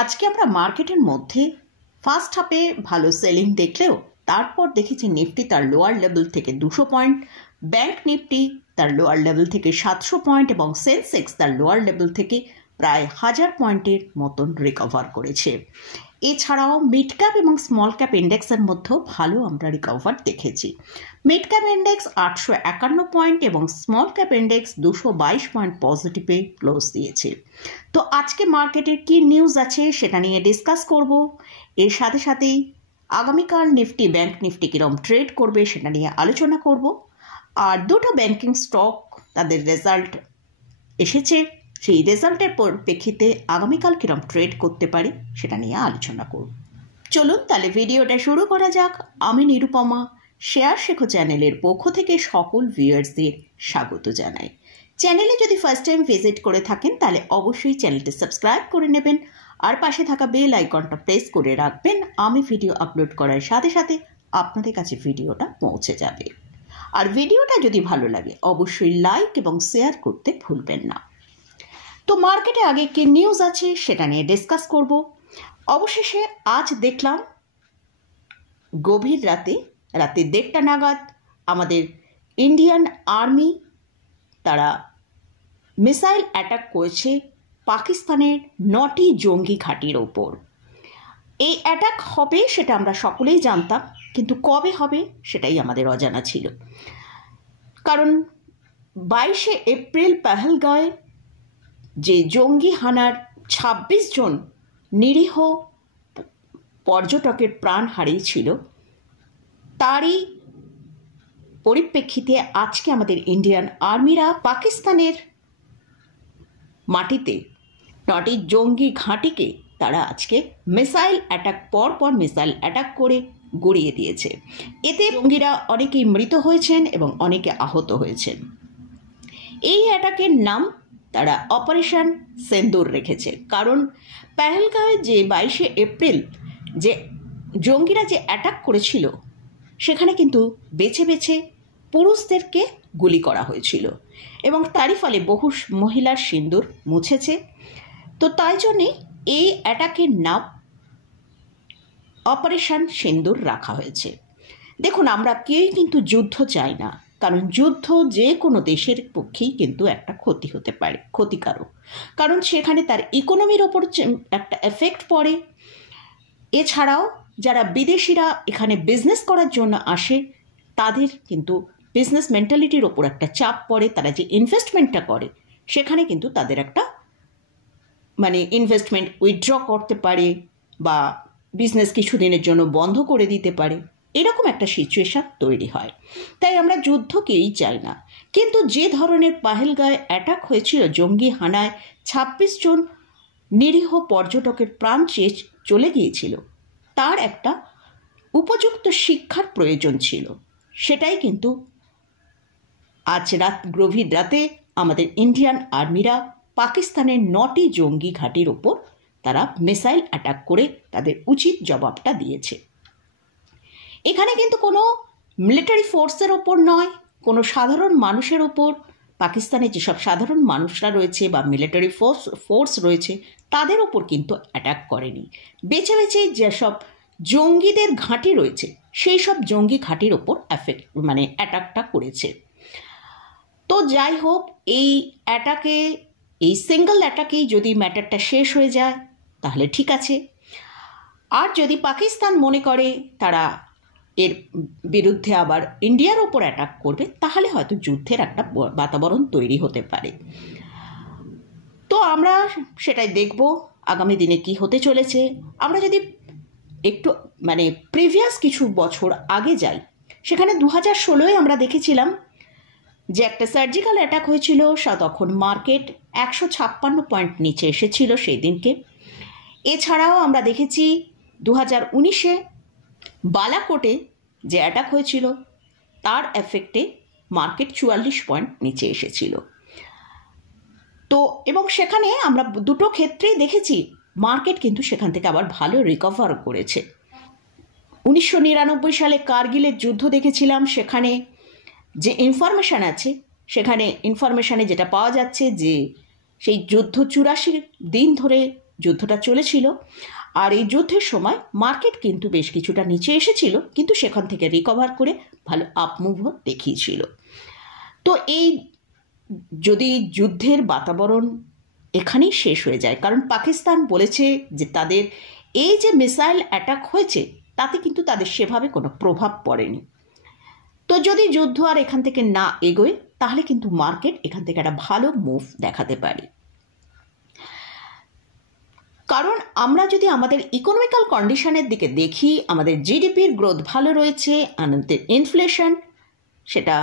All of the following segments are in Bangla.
আজকে আমরা মার্কেটের মধ্যে ফার্স্ট হাফে ভালো সেলিং দেখলেও তারপর দেখেছি নিফটি তার লোয়ার লেভেল থেকে 200 পয়েন্ট, ব্যাংক নিফটি তার লোয়ার লেভেল থেকে 700 পয়েন্ট এবং সেন্সেক্স তার লোয়ার লেভেল থেকে প্রায় 1000 পয়েন্টের মতন রিকভার করেছে। এছাড়াও মিড ক্যাপ এবং স্মল ক্যাপ ইন্ডেক্সের মধ্যেও ভালো আমরা রিকভার দেখেছি। মিড ক্যাপ ইন্ডেক্স 851 পয়েন্ট এবং স্মল ক্যাপ ইন্ডেক্স 222 পয়েন্ট পজিটিভে ক্লোজ দিয়েছে। তো আজকে মার্কেটের কি নিউজ আছে সেটা নিয়ে ডিসকাস করব। এর সাথে সাথেই আগামীকাল নিফটি ব্যাংক নিফটি কিরম ট্রেড করবে সেটা নিয়ে আলোচনা করব। আর দুটো ব্যাংকিং স্টক তাদের রেজাল্ট এসেছে, সেই রেজাল্টের পরিপ্রেক্ষিতে আগামীকাল কিরম ট্রেড করতে পারি সেটা নিয়ে আলোচনা করব। চলুন তাহলে ভিডিওটা শুরু করা যাক। আমি নিরুপমা, শেয়ার শেখো চ্যানেলের পক্ষ থেকে সকল ভিউয়ার্সদের স্বাগত জানাই। চ্যানেলে যদি ফার্স্ট টাইম ভিজিট করে থাকেন তাহলে অবশ্যই চ্যানেলটি সাবস্ক্রাইব করে নেবেন আর পাশে থাকা বেল আইকনটা প্রেস করে রাখবেন। আমি ভিডিও আপলোড করার সাথে সাথে আপনাদের কাছে ভিডিওটা পৌঁছে যাবে। আর ভিডিওটা যদি ভালো লাগে অবশ্যই লাইক এবং শেয়ার করতে ভুলবেন না। তো মার্কেটে আগে কি নিউজ আছে সেটা নিয়ে ডিসকাস করব। অবশেষে আজ দেখলাম গভীর রাতে 1:30টা নাগাদ আমাদের ইন্ডিয়ান আর্মি তারা মিসাইল অ্যাটাক করেছে পাকিস্তানের 9টি জঙ্গি ঘাঁটির ওপর। এই অ্যাটাক হবে সেটা আমরা সকলেই জানতাম, কিন্তু কবে হবে সেটাই আমাদের অজানা ছিল। কারণ 22শে এপ্রিল পেহেলগাঁওয়ে যে জঙ্গি হানার 26 জন নিরীহ পর্যটকের প্রাণ হারিয়েছিল, তারই পরিপ্রেক্ষিতে আজকে আমাদের ইন্ডিয়ান আর্মিরা পাকিস্তানের মাটিতে 9টি জঙ্গি ঘাঁটিকে তারা আজকে মিসাইল অ্যাটাক পর মিসাইল অ্যাটাক করে গুড়িয়ে দিয়েছে। এতে জঙ্গিরা অনেকেই মৃত হয়েছেন এবং অনেকে আহত হয়েছেন। এই অ্যাটাকের নাম তারা অপারেশন সিন্দুর রেখেছে, কারণ পেহেলগাঁওয়ে যে 22শে এপ্রিল যে জঙ্গিরা যে অ্যাটাক করেছিল সেখানে কিন্তু বেছে বেছে পুরুষদেরকে গুলি করা হয়েছিল এবং তারই ফলে বহু মহিলার সিন্দুর মুছেছে। তো তাই জন্যে এই অ্যাটাকের নাম অপারেশন সিন্দুর রাখা হয়েছে। দেখুন, আমরা কেউই কিন্তু যুদ্ধ চাই না, কারণ যুদ্ধ যে কোনো দেশের পক্ষেই কিন্তু একটা ক্ষতি হতে পারে, ক্ষতিকারক, কারণ সেখানে তার ইকোনমির ওপর একটা এফেক্ট পড়ে। এছাড়াও যারা বিদেশিরা এখানে বিজনেস করার জন্য আসে তাদের কিন্তু বিজনেস মেন্টালিটির ওপর একটা চাপ পড়ে। তারা যে ইনভেস্টমেন্টটা করে সেখানে কিন্তু তাদের একটা ইনভেস্টমেন্ট উইথড্র করতে পারে বা বিজনেস কিছুদিনের জন্য বন্ধ করে দিতে পারে, এরকম একটা সিচুয়েশন তৈরি হয়। তাই আমরা যুদ্ধকেই চাই না, কিন্তু যে ধরনের পেহেলগাঁওয়ে অ্যাটাক হয়েছিল জঙ্গি হানায় 26 জন নিরীহ পর্যটকের প্রাণ চলে গিয়েছিল, তার একটা উপযুক্ত শিক্ষার প্রয়োজন ছিল। সেটাই কিন্তু আজ গভীর রাতে আমাদের ইন্ডিয়ান আর্মিরা পাকিস্তানের 9টি জঙ্গি ঘাঁটির ওপর তারা মিসাইল অ্যাটাক করে তাদের উচিত জবাবটা দিয়েছে। এখানে কিন্তু কোনো মিলিটারি ফোর্সের ওপর নয়, কোনো সাধারণ মানুষের ওপর, পাকিস্তানে যেসব সাধারণ মানুষরা রয়েছে বা মিলিটারি ফোর্স রয়েছে তাদের ওপর কিন্তু অ্যাটাক করেনি। বেছে বেছে যেসব জঙ্গিদের ঘাঁটি রয়েছে সেই সব জঙ্গি ঘাঁটির ওপর অ্যাটাকটা করেছে। তো যাই হোক, এই অ্যাটাকে, এই সিঙ্গল অ্যাটাকেই যদি ম্যাটারটা শেষ হয়ে যায় তাহলে ঠিক আছে। আর যদি পাকিস্তান মনে করে তারা এর বিরুদ্ধে আবার ইন্ডিয়ার ওপর অ্যাটাক করবে তাহলে হয়তো যুদ্ধের একটা বাতাবরণ তৈরি হতে পারে। তো আমরা সেটাই দেখব আগামী দিনে কি হতে চলেছে। আমরা যদি একটু প্রিভিয়াস কিছু বছর আগে যাই, সেখানে 2016-এ আমরা দেখেছিলাম যে একটা সার্জিক্যাল অ্যাটাক হয়েছিল। তখন মার্কেট 156 পয়েন্ট নিচে এসেছিল সেই দিনকে। এছাড়াও আমরা দেখেছি 2019-এ বালাকোটে যে অ্যাটাক হয়েছিল তার এফেক্টে মার্কেট 44 পয়েন্ট নিচে এসেছিল। তো এবং সেখানে আমরা দুটো ক্ষেত্রেই দেখেছি মার্কেট কিন্তু সেখান থেকে আবার ভালো রিকভার করেছে। 1999 সালে কার্গিলের যুদ্ধ দেখেছিলাম, সেখানে যে ইনফরমেশান আছে সেখানে ইনফরমেশানে যেটা পাওয়া যাচ্ছে যে সেই যুদ্ধ 84 দিন ধরে যুদ্ধটা চলেছিল, আর এই যুদ্ধের সময় মার্কেট কিন্তু বেশ কিছুটা নিচে এসেছিল, কিন্তু সেখান থেকে রিকভার করে ভালো আপমুভও দেখিয়েছিল। তো এই যদি যুদ্ধের বাতাবরণ এখানেই শেষ হয়ে যায়, কারণ পাকিস্তান বলেছে যে তাদের এই যে মিসাইল অ্যাটাক হয়েছে তাতে কিন্তু তাদের সেভাবে কোনো প্রভাব পড়েনি। তো যদি যুদ্ধ আর এখান থেকে না এগোয় তাহলে কিন্তু মার্কেট এখান থেকে একটা ভালো মুভ দেখাতে পারে। কারণ আমরা যদি আমাদের ইকোনমিক্যাল কন্ডিশনের দিকে দেখি, আমাদের জিডিপির গ্রোথ ভালো রয়েছে, আমাদের ইনফ্লেশন সেটা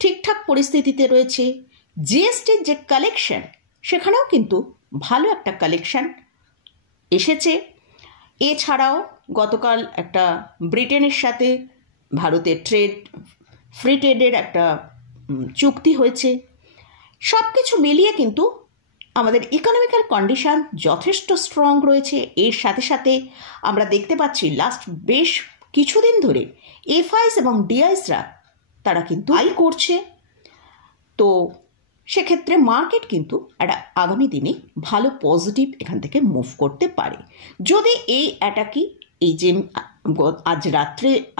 ঠিকঠাক পরিস্থিতিতে রয়েছে, জিএসটির যে কালেকশন সেখানেও কিন্তু ভালো একটা কালেকশন এসেছে। এছাড়াও গতকাল একটা ব্রিটেনের সাথে ভারতের ফ্রি ট্রেডের একটা চুক্তি হয়েছে। সব কিছু মিলিয়ে কিন্তু আমাদের ইকোনমিক্যাল কন্ডিশন যথেষ্ট স্ট্রং রয়েছে। এর সাথে সাথে আমরা দেখতে পাচ্ছি লাস্ট বেশ কিছুদিন ধরে এফআইস এবং ডিআইসরা তারা কিন্তু আই করছে। তো সেক্ষেত্রে মার্কেট কিন্তু একটা আগামী দিনে ভালো পজিটিভ এখান থেকে মুভ করতে পারে। যদি এই অ্যাটাকই এই যে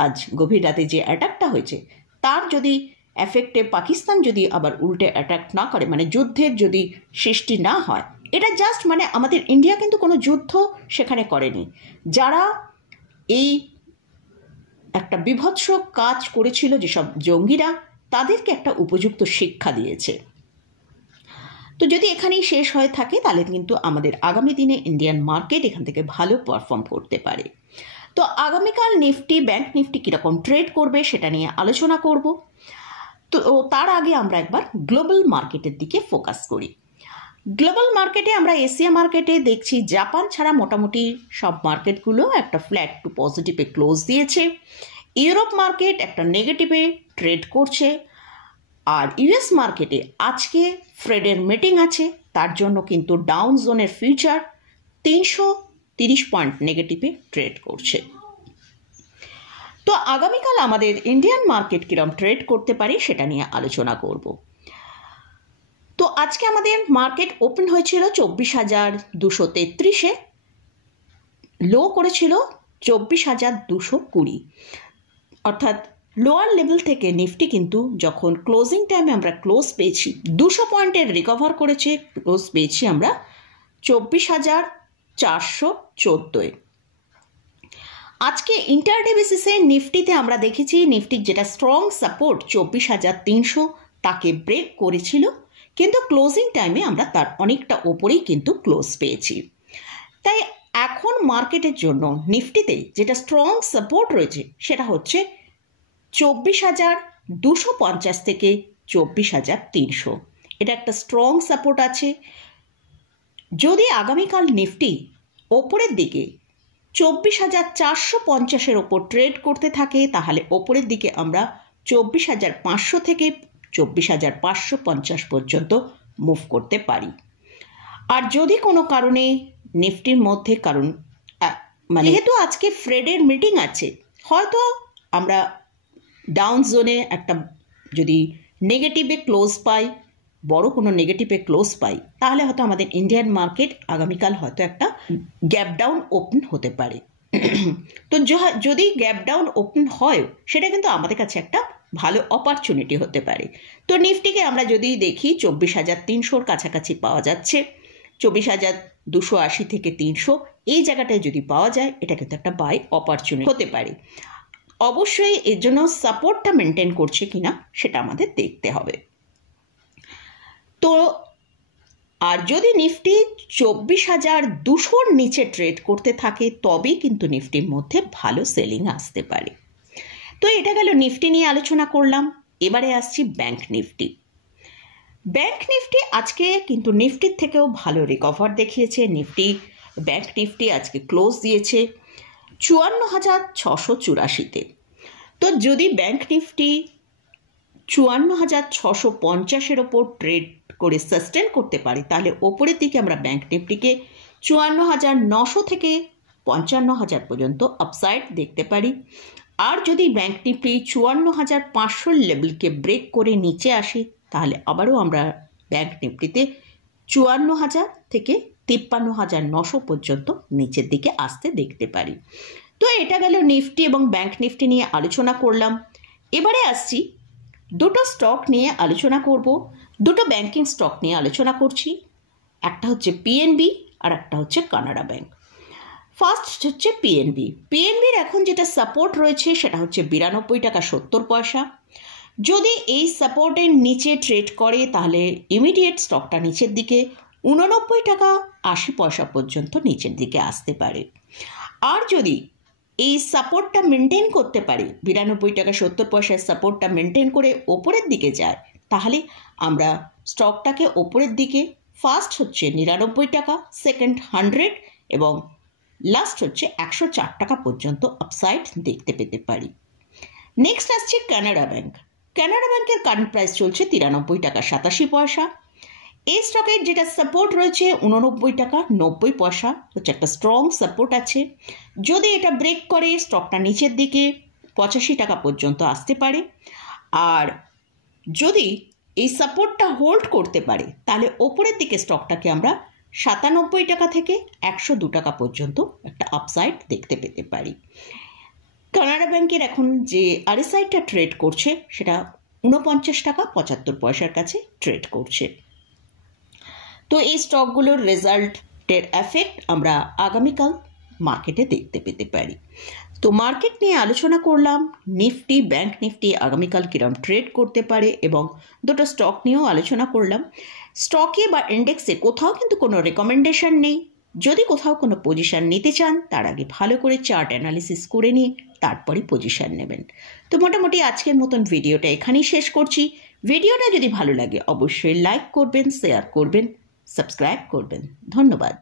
আজ গভীর রাতে যে অ্যাটাকটা হয়েছে তার যদি এফেক্টে পাকিস্তান যদি আবার উল্টে অ্যাটাক না করে, মানে যুদ্ধের যদি সৃষ্টি না হয়, এটা জাস্ট মানে আমাদের ইন্ডিয়া কিন্তু কোনো যুদ্ধ সেখানে করেনি। যারা এই একটা বিভৎস কাজ করেছিল যেসব জঙ্গিরা, তাদেরকে একটা উপযুক্ত শিক্ষা দিয়েছে। তো যদি এখানেই শেষ হয়ে থাকে তাহলে কিন্তু আমাদের আগামী দিনে ইন্ডিয়ান মার্কেট এখান থেকে ভালো পারফর্ম করতে পারে। তো আগামীকাল নিফটি, ব্যাংক নিফটি কীরকম ট্রেড করবে সেটা নিয়ে আলোচনা করব। তো তার আগে আমরা একবার গ্লোবাল মার্কেটের দিকে ফোকাস করি। গ্লোবাল মার্কেটে আমরা এশিয়া মার্কেটে দেখছি জাপান ছাড়া মোটামুটি সব মার্কেটগুলো একটা ফ্ল্যাট টু পজিটিভে ক্লোজ দিয়েছে। ইউরোপ মার্কেট একটা নেগেটিভে ট্রেড করছে। আর ইউএস মার্কেটে আজকে ফেডের মিটিং আছে, তার জন্য কিন্তু ডাউন জোনের ফিউচার 330 পয়েন্ট নেগেটিভে ট্রেড করছে। তো আগামীকাল আমাদের ইন্ডিয়ান মার্কেট কিরম ট্রেড করতে পারে সেটা নিয়ে আলোচনা করব। তো আজকে আমাদের মার্কেট ওপেন হয়েছিল 24,233-এ, লো করেছিল 24,220, অর্থাৎ লোয়ার লেভেল থেকে নিফটি কিন্তু যখন ক্লোজিং টাইমে আমরা ক্লোজ পেয়েছি 200 পয়েন্টের রিকভার করেছে, ক্লোজ পেয়েছি আমরা 24,414-এ। আজকে ইন্টারডে বেসিসে নিফটিতে আমরা দেখেছি নিফটির যেটা স্ট্রং সাপোর্ট 24,300 তাকে ব্রেক করেছিল, কিন্তু ক্লোজিং টাইমে আমরা তার অনেকটা ওপরেই কিন্তু ক্লোজ পেয়েছি। তাই এখন মার্কেটের জন্য নিফটিতে যেটা স্ট্রং সাপোর্ট রয়েছে সেটা হচ্ছে 24,250 থেকে 24,300, এটা একটা স্ট্রং সাপোর্ট আছে। যদি আগামীকাল নিফটি ওপরের দিকে 24,450-এর ওপর ট্রেড করতে থাকে তাহলে ওপরের দিকে আমরা 24,500 থেকে 24,550 পর্যন্ত মুভ করতে পারি। আর যদি কোনো কারণে নিফটির মধ্যে মানে যেহেতু আজকে ফেডের মিটিং আছে, হয়তো আমরা ডাউন জোনে একটা যদি নেগেটিভে ক্লোজ পাই, বড় কোনো নেগেটিভে ক্লোজ পাই, তাহলে হয়তো আমাদের ইন্ডিয়ান মার্কেট আগামীকাল হয়তো একটা গ্যাপ ডাউন ওপেন হতে পারে। তো যদি গ্যাপ ডাউন ওপেন হয় সেটা কিন্তু আমাদের কাছে একটা ভালো অপরচুনিটি হতে পারে। তো নিফটিকে আমরা যদি দেখি 24,300-র কাছাকাছি পাওয়া যাচ্ছে, 24,280 থেকে 300 এই জায়গাটায় যদি পাওয়া যায় এটা কিন্তু একটা বাই অপরচুনিটি হতে পারে। অবশ্যই এর জন্য সাপোর্টটা মেনটেন করছে কিনা সেটা আমাদের দেখতে হবে। তো আর যদি নিফটি 24,200-র নিচে ট্রেড করতে থাকে তবেই কিন্তু নিফটির মধ্যে ভালো সেলিং আসতে পারে। তো এটা গেল নিফটি নিয়ে আলোচনা করলাম। এবারে আসছি ব্যাংক নিফটি। ব্যাংক নিফটি আজকে কিন্তু নিফটির থেকেও ভালো রিকভার দেখিয়েছে। ব্যাংক নিফটি আজকে ক্লোজ দিয়েছে 54,684-তে। তো যদি ব্যাংক নিফটি 54,650-এর ওপর ট্রেড করে সাস্টেন করতে পারে তাহলে ওপরের দিকে আমরা ব্যাংক নিফটিকে 54,900 থেকে 55,000 পর্যন্ত আপসাইড দেখতে পারি। আর যদি ব্যাংক নিফটি 54,500 লেভেলকে ব্রেক করে নিচে আসে তাহলে আবারও আমরা ব্যাংক নিফটিতে 54,000 থেকে 53,900 পর্যন্ত নিচের দিকে আসতে দেখতে পারি। তো এটা গেল নিফটি এবং ব্যাংক নিফটি নিয়ে আলোচনা করলাম। এবারে আসছি দুটো স্টক নিয়ে আলোচনা করব, দুটো ব্যাংকিং স্টক নিয়ে আলোচনা করছি। একটা হচ্ছে পিএনবি আর একটা হচ্ছে কানাড়া ব্যাংক। ফার্স্ট হচ্ছে পিএনবি। পিএনবির এখন যেটা সাপোর্ট রয়েছে সেটা হচ্ছে 92 টাকা 70 পয়সা। যদি এই সাপোর্টের নিচে ট্রেড করে তাহলে ইমিডিয়েট স্টকটা নিচের দিকে 89 টাকা 80 পয়সা পর্যন্ত নিচের দিকে আসতে পারে। আর যদি এই সাপোর্টটা মেনটেন করতে পারে, 92 টাকা 70 পয়সার সাপোর্টটা মেনটেন করে ওপরের দিকে যায়, তাহলে আমরা স্টকটাকে ওপরের দিকে ফার্স্ট হচ্ছে 99 টাকা, সেকেন্ড 100 এবং লাস্ট হচ্ছে 104 টাকা পর্যন্ত আপসাইড দেখতে পেতে পারি। নেক্সট আসছে কানাড়া ব্যাংক। কানাড়া ব্যাংকের কারেন্ট প্রাইস চলছে 93 টাকা 87 পয়সা। এই স্টকের যেটা সাপোর্ট রয়েছে 89 টাকা 90 পয়সা হচ্ছে একটা স্ট্রং সাপোর্ট আছে। যদি এটা ব্রেক করে স্টকটা নিচের দিকে 85 টাকা পর্যন্ত আসতে পারে। আর যদি এই সাপোর্টটা হোল্ড করতে পারে তাহলে ওপরের দিকে স্টকটাকে আমরা 97 টাকা থেকে 102 টাকা পর্যন্ত একটা আপসাইড দেখতে পেতে পারি। কানাড়া ব্যাংকের এখন যে আরএসআইটা ট্রেড করছে সেটা 49 টাকা 75 পয়সার কাছে ট্রেড করছে। তো এই স্টকগুলোর রেজাল্টের এফেক্ট আমরা আগামীকাল মার্কেটে দেখতে পেতে পারি। তো মার্কেট নিয়ে আলোচনা করলাম, নিফটি ব্যাংক নিফটি আগামীকাল কিরম ট্রেড করতে পারে এবং দুটো স্টক নিয়েও আলোচনা করলাম। স্টকে বা ইন্ডেক্সে কোথাও কিন্তু কোনো রেকমেন্ডেশন নেই। যদি কোথাও কোনো পজিশন নিতে চান তার আগে ভালো করে চার্ট অ্যানালিসিস করে নিয়ে তারপরই পজিশন নেবেন। তো মোটামুটি আজকের মতন ভিডিওটা এখানেই শেষ করছি। ভিডিওটা যদি ভালো লাগে অবশ্যই লাইক করবেন, শেয়ার করবেন, সাবস্ক্রাইব করবেন। ধন্যবাদ।